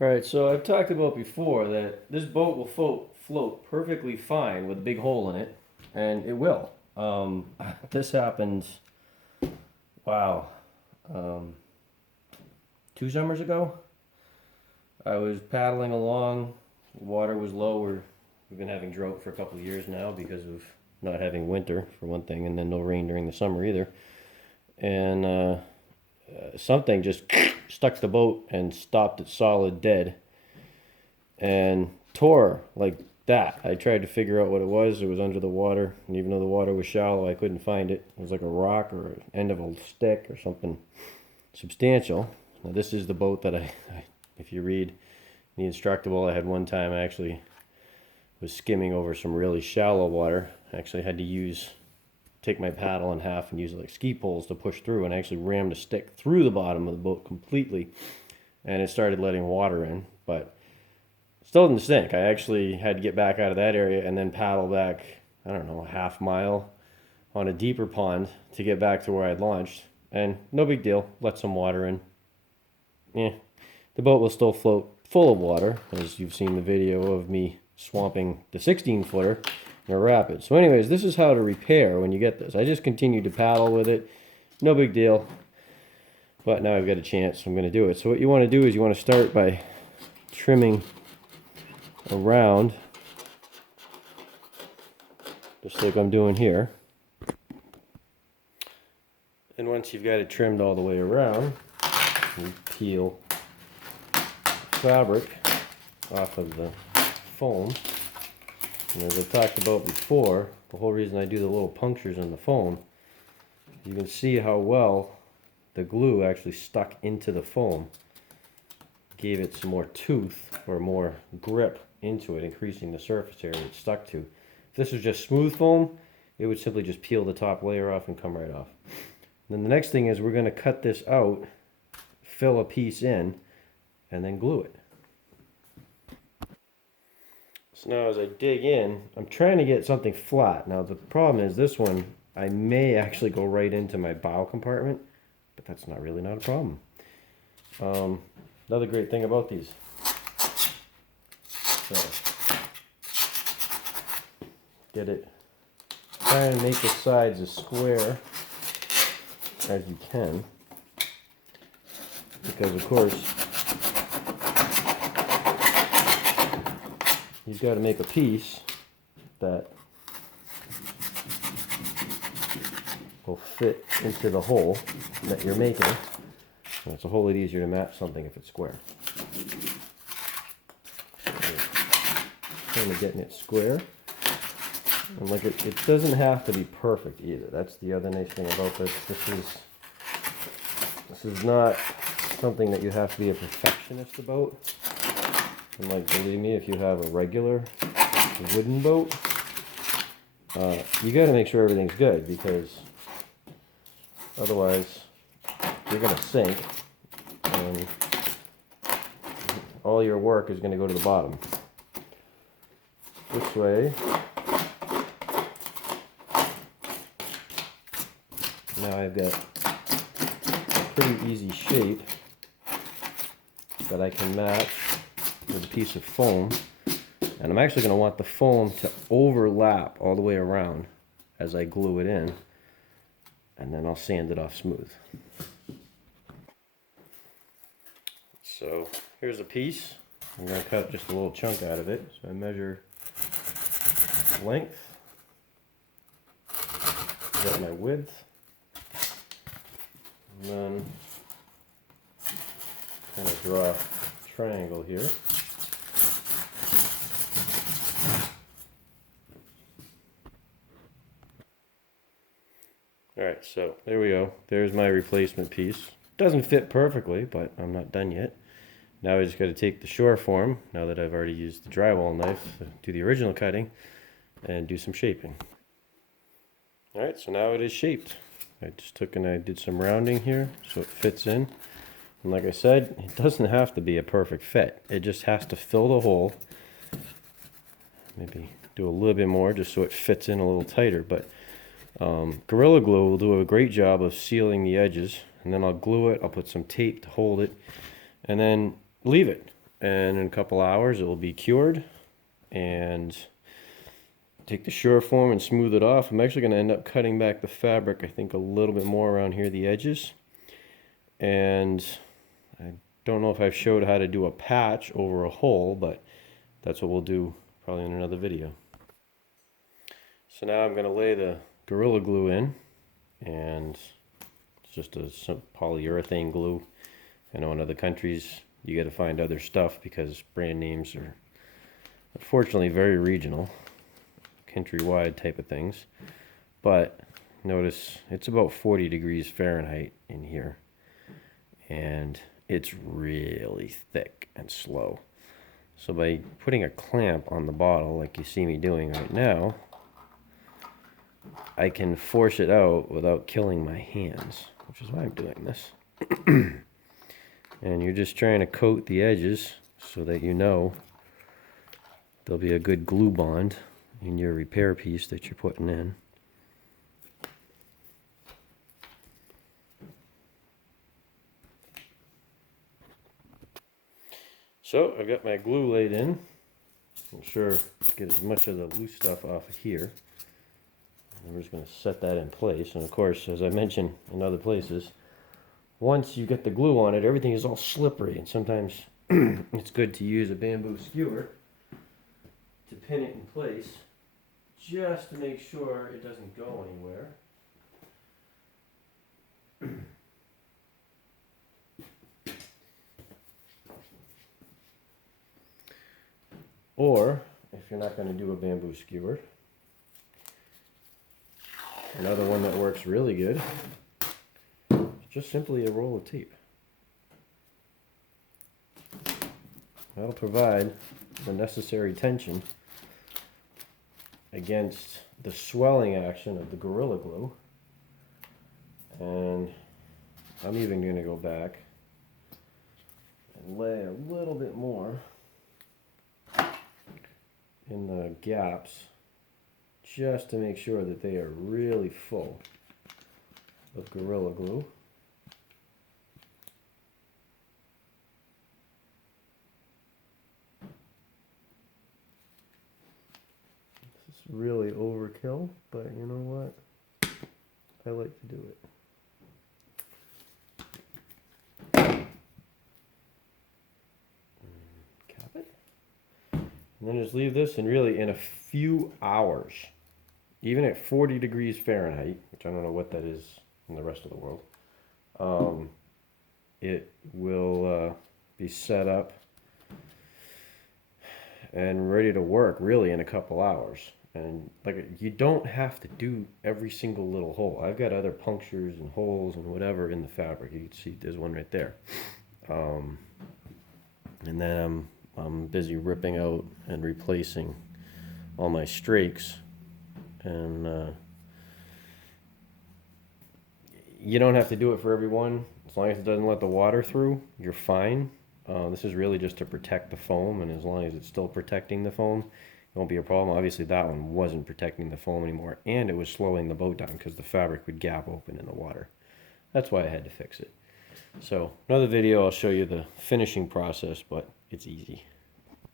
All right, so I've talked about before that this boat will float perfectly fine with a big hole in it, and it will. This happened, wow, um, 2 summers ago. I was paddling along, water was low. We've been having drought for a couple of years now because of not having winter, for one thing, and then no rain during the summer either. And something just stuck the boat and stopped it solid dead and tore like that. I tried to figure out what it was. It was under the water, and even though the water was shallow, I couldn't find it. It was like a rock or an end of a stick or something substantial. Now, this is the boat that if you read the instructable, I had one time I actually was skimming over some really shallow water. I actually had to take my paddle in half and use it like ski poles to push through, and I actually rammed a stick through the bottom of the boat completely, and it started letting water in, but still didn't sink. I actually had to get back out of that area and then paddle back, I don't know, a half mile on a deeper pond to get back to where I'd launched. And no big deal, let some water in. Yeah, the boat will still float full of water, as you've seen the video of me swamping the 16-footer in a rapid. So anyways, this is how to repair when you get this. I just continued to paddle with it. No big deal. But now I've got a chance, so I'm going to do it. So what you want to do is you want to start by trimming around, just like I'm doing here. And once you've got it trimmed all the way around, you peel fabric off of the foam. And as I've talked about before, the whole reason I do the little punctures in the foam, you can see how well the glue actually stuck into the foam. Gave it some more tooth or more grip into it, increasing the surface area it stuck to. If this was just smooth foam, it would simply just peel the top layer off and come right off. And then the next thing is we're going to cut this out, fill a piece in, and then glue it. So now as I dig in, I'm trying to get something flat. Now the problem is this one, I may actually go right into my bow compartment, but that's not a problem. Another great thing about these. So, try and make the sides as square as you can, because of course you've got to make a piece that will fit into the hole that you're making. And it's a whole lot easier to match something if it's square. Kind of getting it square. And like it doesn't have to be perfect either. That's the other nice thing about this. This is not something that you have to be a perfectionist about. And like, believe me, if you have a regular wooden boat, you got to make sure everything's good, because otherwise you're going to sink and all your work is going to go to the bottom. This way, now I've got a pretty easy shape that I can match with a piece of foam. And I'm actually going to want the foam to overlap all the way around as I glue it in, and then I'll sand it off smooth. So here's a piece. I'm going to cut just a little chunk out of it. So I measure length, got my width, and then kind of draw a triangle here. Alright, so there we go. There's my replacement piece. Doesn't fit perfectly, but I'm not done yet. Now I just got to take the shore form, now that I've already used the drywall knife to do the original cutting, and do some shaping. Alright, so now it is shaped. I just took and I did some rounding here so it fits in. And like I said, it doesn't have to be a perfect fit. It just has to fill the hole. Maybe do a little bit more just so it fits in a little tighter. But Gorilla Glue will do a great job of sealing the edges. And then I'll glue it. I'll put some tape to hold it. And then leave it. and in a couple hours it will be cured. And take the shore form and smooth it off. I'm actually going to end up cutting back the fabric, I think, a little bit more around here, the edges. And I don't know if I've showed how to do a patch over a hole, but that's what we'll do probably in another video. So now I'm going to lay the Gorilla Glue in, and it's just a polyurethane glue. I know in other countries you got to find other stuff because brand names are unfortunately very regional, countrywide type of things. But notice it's about 40 degrees Fahrenheit in here, and it's really thick and slow. So by putting a clamp on the bottle like you see me doing right now, I can force it out without killing my hands, which is why I'm doing this. And you're just trying to coat the edges so that you know there'll be a good glue bond in your repair piece that you're putting in. So I've got my glue laid in. I'm sure get as much of the loose stuff off of here. And we're just going to set that in place. And of course, as I mentioned in other places, once you get the glue on it, everything is all slippery, and sometimes it's good to use a bamboo skewer to pin it in place just to make sure it doesn't go anywhere. Or, if you're not going to do a bamboo skewer, another one that works really good is just simply a roll of tape. That'll provide the necessary tension against the swelling action of the Gorilla Glue. And I'm even going to go back and lay a little bit more in the gaps just to make sure that they are really full of Gorilla Glue. This is really overkill, but you know what? I like to do it. Cap it. And then just leave this, and really in a few hours, even at 40 degrees Fahrenheit, which I don't know what that is in the rest of the world, it will be set up and ready to work really in a couple hours. And like, you don't have to do every single little hole. I've got other punctures and holes and whatever in the fabric. You can see there's one right there. And then I'm busy ripping out and replacing all my strakes. And you don't have to do it for every one. As long as it doesn't let the water through, you're fine. This is really just to protect the foam, and as long as it's still protecting the foam, it won't be a problem. Obviously that one wasn't protecting the foam anymore, and it was slowing the boat down because the fabric would gap open in the water. That's why I had to fix it. So another video I'll show you the finishing process, but it's easy.